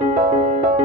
you